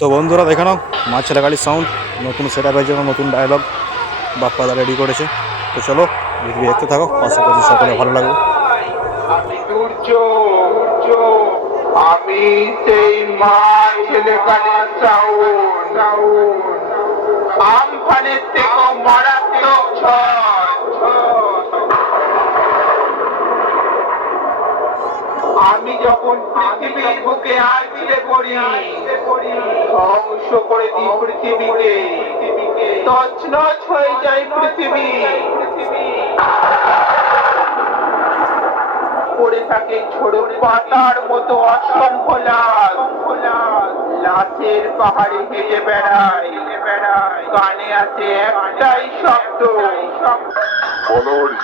তো বন্ধুরা দেখে নাও ছেলে গাড়ির সাউন্ড নতুন সেট আপের জন্য নতুন ডায়লগ বাপ্পাদা রেডি করেছে। তো চলো ভিডিও দেখতে থাকো করছি সকলে ভালো লাগবে। আমি সেই মা ঝড় আমি যখন পৃথিবীর বুকে আর্জিতে পড়ি, ধ্বংস করে দিই পৃথিবীকে। তছনছ হয়ে যায় পৃথিবী। পড়ে থাকে ছোট পাতার মতো অসংখ্য লাশ। লাশের পাহাড়ে হেঁটে বেড়ায়। বেড়ায় কানে আছে একটাই শব্দ। বলরি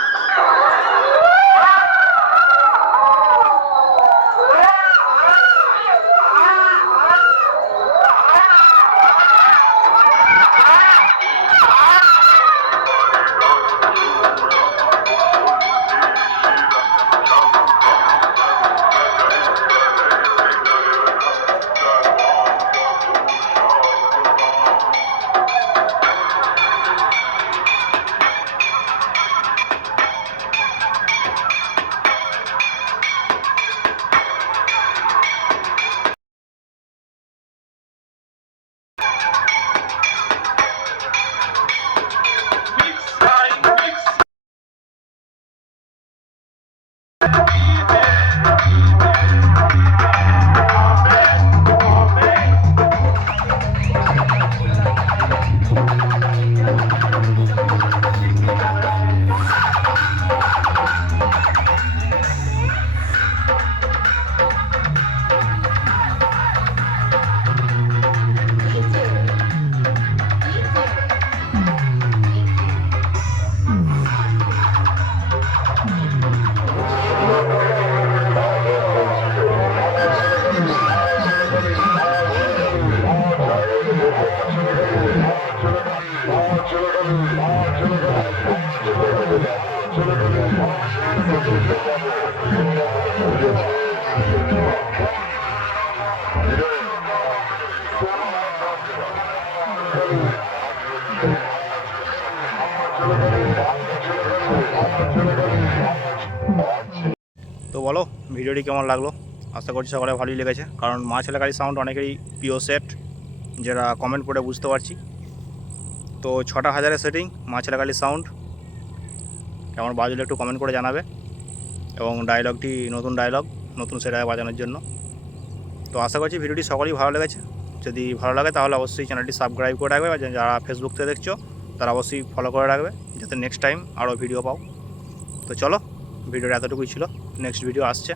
তো বলো, ভিডিওটি কেমন লাগল? আশা করছি সকালে ভালোই লেগেছে। কারণ মা ছেলে গাড়ির সাউন্ড অনেকেরই প্রিয় সেট যারা কমেন্ট করে বুঝতে পারছি। তো ছটা হাজারের সেটিং মা ছেলে গাড়ির সাউন্ড কেমন বাজলে একটু কমেন্ট করে জানাবে। এবং ডায়লগটি নতুন ডায়লগ নতুন সেটায় বাজানোর জন্য। তো আশা করছি ভিডিওটি সকলেই ভালো লেগেছে। যদি ভালো লাগে তাহলে অবশ্যই চ্যানেলটি সাবস্ক্রাইব করে রাখবে। যারা ফেসবুক থেকে দেখছ, তারা অবশ্যই ফলো করে রাখবে। যাতে নেক্সট টাইম আরও ভিডিও পাও। তো চলো, ভিডিওটা এতটুকুই ছিল। নেক্সট ভিডিও আসছে।